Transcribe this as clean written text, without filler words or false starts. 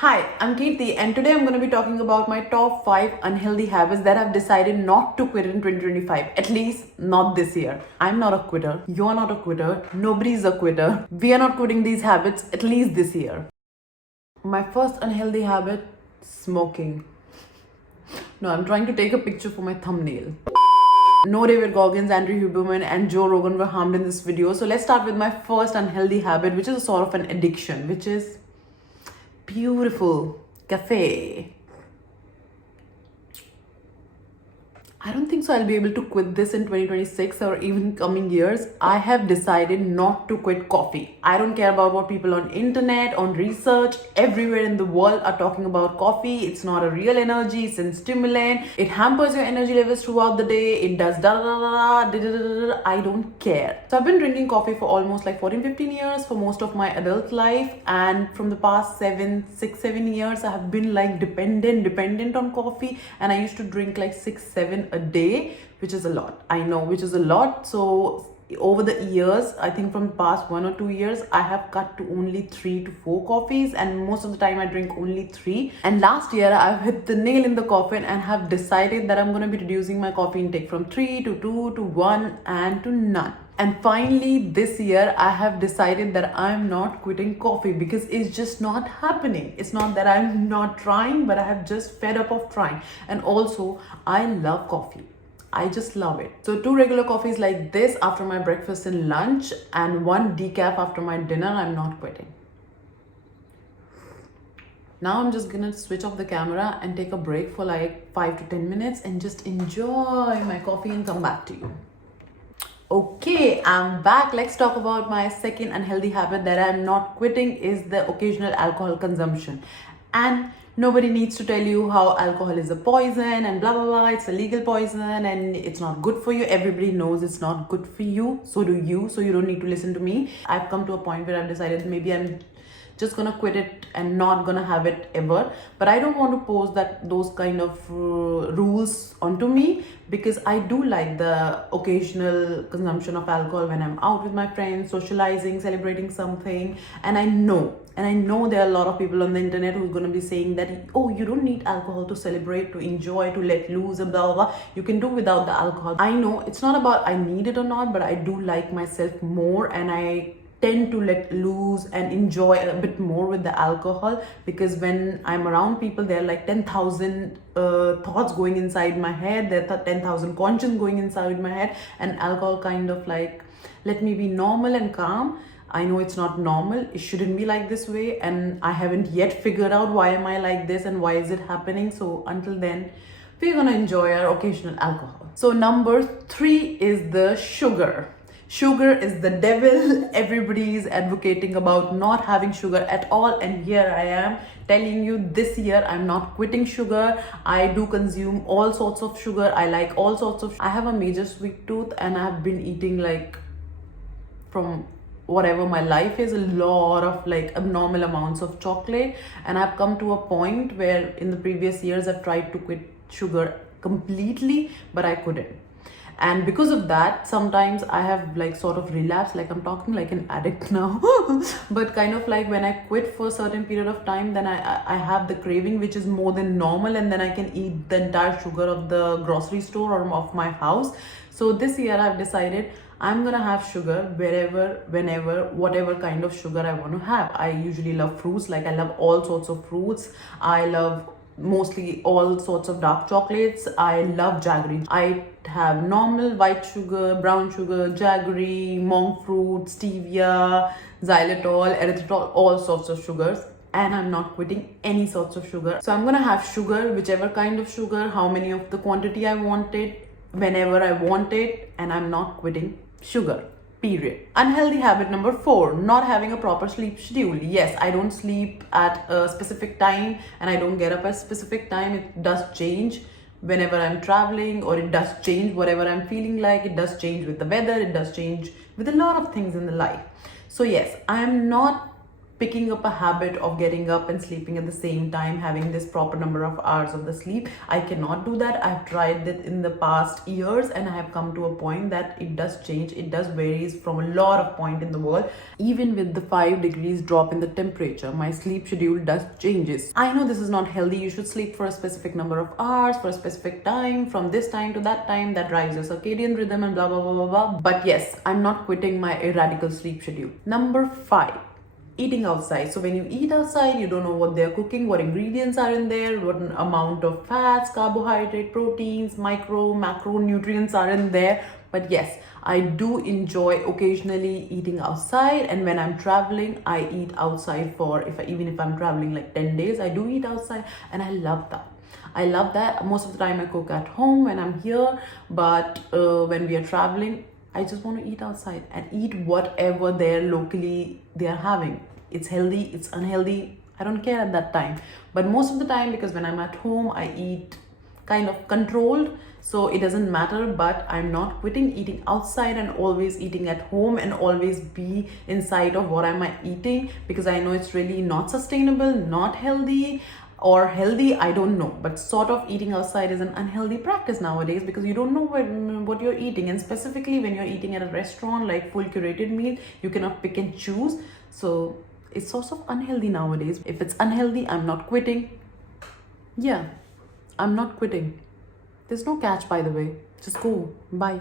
Hi, I'm Kirti, and today I'm going to be talking about my top 5 unhealthy habits that I've decided not to quit in 2025. At least not this year. I'm not a quitter. You're not a quitter. Nobody's a quitter. We are not quitting these habits at least this year. My first unhealthy habit, smoking. No, I'm trying to take a picture for my thumbnail. No David Goggins, Andrew Huberman, and Joe Rogan were harmed in this video. So let's start with my first unhealthy habit, which is a sort of an addiction, which is beautiful cafe. I don't think so I'll be able to quit this in 2026 or even coming years. I have decided not to quit coffee. I don't care about what people on internet, on research, everywhere in the world are talking about coffee. It's not a real energy, it's a stimulant. It hampers your energy levels throughout the day. It does da da da da da da da. I don't care. So I've been drinking coffee for almost like 14-15 years for most of my adult life, and from the past 7 years I have been like dependent on coffee, and I used to drink like 6-7 a day, which is a lot. I know, which is a lot. So over the years, I think from the past 1 or 2 years, I have cut to only 3 to 4 coffees, and most of the time I drink only 3. And last year I've hit the nail in the coffin and have decided that I'm going to be reducing my coffee intake from 3 to 2 to 1 and to none. And finally, this year, I have decided that I'm not quitting coffee because it's just not happening. It's not that I'm not trying, but I have just fed up of trying. And also, I love coffee. I just love it. So 2 regular coffees like this after my breakfast and lunch, and 1 decaf after my dinner. I'm not quitting. Now I'm just gonna switch off the camera and take a break for like 5 to 10 minutes and just enjoy my coffee and come back to you. Okay, I'm back. Let's talk about my second unhealthy habit that I'm not quitting is the occasional alcohol consumption. And nobody needs to tell you how alcohol is a poison and blah blah blah. It's a legal poison and it's not good for you. Everybody knows it's not good for you. So do you. So you don't need to listen to me. I've come to a point where I've decided maybe I'm just gonna quit it and not gonna have it ever. But I don't want to pose those kind of rules onto me, because I do like the occasional consumption of alcohol when I'm out with my friends, socializing, celebrating something. And I know there are a lot of people on the internet who's going to be saying that, oh, you don't need alcohol to celebrate, to enjoy, to let loose, and blah, blah, blah. You can do without the alcohol. I know it's not about I need it or not, but I do like myself more, and I tend to let loose and enjoy a bit more with the alcohol, because when I'm around people, there are like 10,000 thoughts going inside my head. There are 10,000 conscience going inside my head, and alcohol kind of like let me be normal and calm. I know it's not normal. It shouldn't be like this way, and I haven't yet figured out why am I like this and why is it happening. So until then, we're gonna enjoy our occasional alcohol. So number 3 is the sugar. Sugar is the devil. Everybody is advocating about not having sugar at all, and here I am telling you this year I'm not quitting sugar. I do consume all sorts of sugar. I like all sorts of. I have a major sweet tooth, and I've been eating like from whatever my life is a lot of like abnormal amounts of chocolate, and I've come to a point where in the previous years I've tried to quit sugar completely, but I couldn't. And because of that, sometimes I have like sort of relapsed, like I'm talking like an addict now. But kind of like when I quit for a certain period of time, then I have the craving which is more than normal, and then I can eat the entire sugar of the grocery store or of my house. So this year I've decided I'm gonna have sugar wherever, whenever, whatever kind of sugar I want to have. I usually love fruits, like I love all sorts of fruits. I love mostly all sorts of dark chocolates. I love jaggery. I have normal white sugar, brown sugar, jaggery, monk fruit, stevia, xylitol, erythritol, all sorts of sugars. And I'm not quitting any sorts of sugar. So I'm gonna have sugar, whichever kind of sugar, how many of the quantity I wanted, whenever I want it, and I'm not quitting sugar. Period. Unhealthy habit number 4, not having a proper sleep schedule. Yes, I don't sleep at a specific time, and I don't get up at a specific time. It does change whenever I'm traveling, or it does change whatever I'm feeling like. It does change with the weather. It does change with a lot of things in the life. So yes, I'm not picking up a habit of getting up and sleeping at the same time, having this proper number of hours of the sleep. I cannot do that. I've tried that in the past years, and I have come to a point that it does change. It does varies from a lot of point in the world. Even with the 5 degrees drop in the temperature, my sleep schedule does changes. I know this is not healthy. You should sleep for a specific number of hours, for a specific time, from this time to that time. That drives your circadian rhythm and blah blah blah blah blah. But yes, I'm not quitting my radical sleep schedule. Number 5, eating outside. So when you eat outside, you don't know what they're cooking, what ingredients are in there, what amount of fats, carbohydrate, proteins, micro, macro nutrients are in there. But yes, I do enjoy occasionally eating outside, and when I'm traveling, I eat outside for even if I'm traveling like 10 days, I do eat outside, and I love that. I love that. Most of the time I cook at home when I'm here, but when we are traveling, I just want to eat outside and eat whatever they're locally they are having. It's healthy, it's unhealthy, I don't care at that time. But most of the time, because when I'm at home, I eat kind of controlled, so it doesn't matter. But I'm not quitting eating outside and always eating at home and always be inside of what am I eating, because I know it's really not sustainable, not healthy, or healthy, I don't know, but sort of eating outside is an unhealthy practice nowadays, because you don't know what you're eating. And specifically when you're eating at a restaurant, like full curated meal, you cannot pick and choose. So it's sort of unhealthy nowadays. If it's unhealthy, I'm not quitting. Yeah, I'm not quitting. There's no catch, by the way. Just go. Bye.